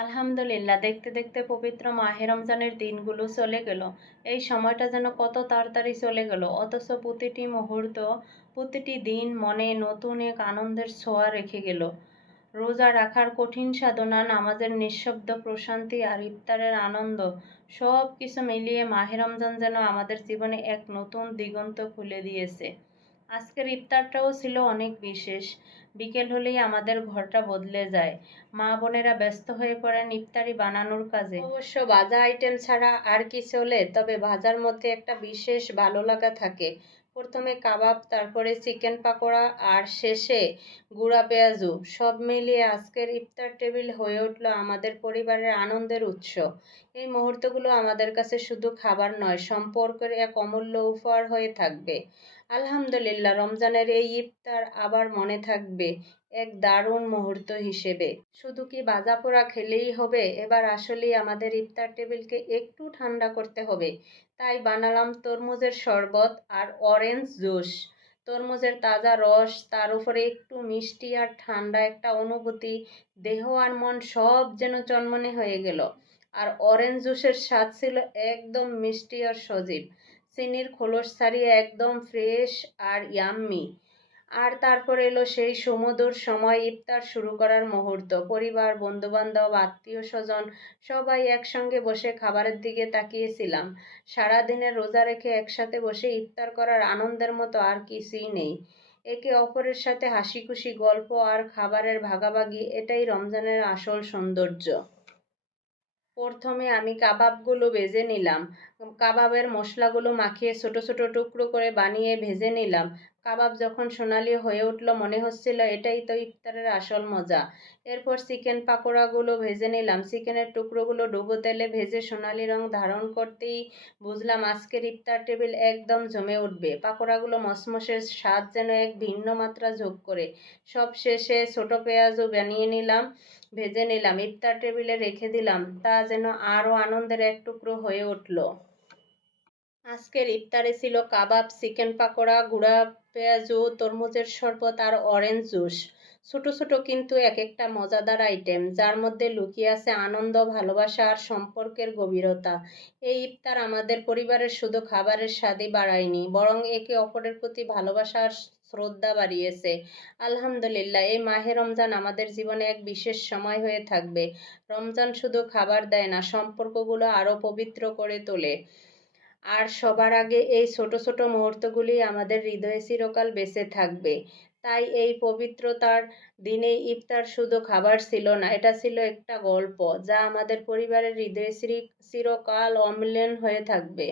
আলহামদুলিল্লাহ, দেখতে দেখতে পবিত্র মাহে রমজানের দিনগুলো চলে গেল। এই সময়টা যেন কত তাড়াতাড়ি চলে গেল। অথচ প্রতিটি মুহূর্ত, প্রতিটি দিন মনে নতুন এক আনন্দের ছোঁয়া রেখে গেল। রোজা রাখার কঠিন সাধনা, নামাজের নিঃশব্দ প্রশান্তি আর ইফতারের আনন্দ সব কিছু মিলিয়ে মাহে রমজান যেন আমাদের জীবনে এক নতুন দিগন্ত খুলে দিয়েছে। আজকের ইফতারটাও ছিল অনেক বিশেষ। বিকেল হলেই আমাদের ঘরটা বদলে যায়। মা বোনেরা ব্যস্ত হয়ে পড়েন ইফতারি বানানোর কাজে। অবশ্য ভাজা আইটেম ছাড়া আর কি চলে তবে ভাজার মধ্যে একটা বিশেষ ভালো লাগা থাকে। প্রথমে কাবাব, তারপরে চিকেন পাকোড়া আর শেষে গুড়া পেঁয়াজু। সব মিলিয়ে আজকের ইফতার টেবিল হয়ে উঠল আমাদের পরিবারের আনন্দের উৎস। এই মুহূর্তগুলো আমাদের কাছে শুধু খাবার নয়, সম্পর্কের এক অমূল্য উপহার হয়ে থাকবে। আলহামদুলিল্লাহ, রমজানের এই ইফতার আবার মনে থাকবে। এক দারুণ মুহূর্ত হিসেবে। শুধু কি ভাজা পোড়া খেলেই হবে? এবার আসলেই আমাদের ইফতার টেবিলকে একটু ঠান্ডা করতে হবে। তাই বানালাম তরমুজের শরবত আর অরেঞ্জ জুস। তরমুজের তাজা রস, তার উপরে একটু মিষ্টি আর ঠান্ডা একটা অনুভূতি, দেহ আর মন সব যেন চনমনে হয়ে গেল। আর অরেঞ্জ জুসের স্বাদ ছিল একদম মিষ্টি আর সজীব। চিনির খোলস ছাড়িয়ে একদম ফ্রেশ আর ইয়াম্মি। আর তারপর এলো সেই সুমধুর সময় ইফতার শুরু করার মুহূর্ত। পরিবার, বন্ধুবান্ধব, আত্মীয় স্বজন সবাই একসঙ্গে বসে খাবারের দিকে তাকিয়েছিলাম। সারাদিনের রোজা রেখে একসাথে বসে ইফতার করার আনন্দের মতো আর কিছুই নেই। একে অপরের সাথে হাসি খুশি গল্প আর খাবারের ভাগাভাগি, এটাই রমজানের আসল সৌন্দর্য। প্রথমে আমি কাবাবগুলো ভেজে নিলাম। কাবাবের মশলাগুলো মাখিয়ে ছোট ছোট টুকরো করে বানিয়ে ভেজে নিলাম। কাবাব যখন সোনালি হয়ে উঠল, মনে হচ্ছিল এটাই তো ইফতারের আসল মজা। এরপর চিকেন পাকোড়াগুলো ভেজে নিলাম। চিকেনের টুকরোগুলো ডুবো তেলে ভেজে সোনালি রং ধারণ করতেই বুঝলাম আজকের ইফতার টেবিল একদম জমে উঠবে। পাকোড়াগুলো মসমসের স্বাদ যেন এক ভিন্ন মাত্রা যোগ করে। সব শেষে ছোট পেঁয়াজও বানিয়ে নিলাম, ভেজে নিলাম। ইফতার টেবিলে রেখে দিলাম। তা যেন আরও আনন্দের এক টুকরো হয়ে উঠল। আজকের ইফতারে ছিল কাবাব, চিকেন পাকোড়া, গুঁড়া, পেঁয়াজু তরমুজের শরবত আর অরেঞ্জ জুস ছোট ছোট কিন্তু এক একটা মজাদার আইটেম যার মধ্যে লুকিয়ে আছে আনন্দ, ভালোবাসা আর সম্পর্কের গভীরতা। এই ইফতার আমাদের পরিবারের শুধু খাবারের স্বাদই বাড়ায়নি, বরং একে অপরের প্রতি ভালোবাসা আর শ্রদ্ধা বাড়িয়েছে। আলহামদুলিল্লাহ, এই মাহে রমজান আমাদের জীবনে এক বিশেষ সময় হয়ে থাকবে। রমজান শুধু খাবার দেয় না, সম্পর্কগুলো আরও পবিত্র করে তোলে। আর সবার আগে এই ছোট ছোট মুহূর্তগুলি আমাদের হৃদয়ে চিরকাল বেঁচে থাকবে। তাই এই পবিত্রতার দিনে ইফতার শুধু খাবার ছিল না, এটা ছিল একটা গল্প যা আমাদের পরিবারের হৃদয়ে চিরকাল অম্লান হয়ে থাকবে।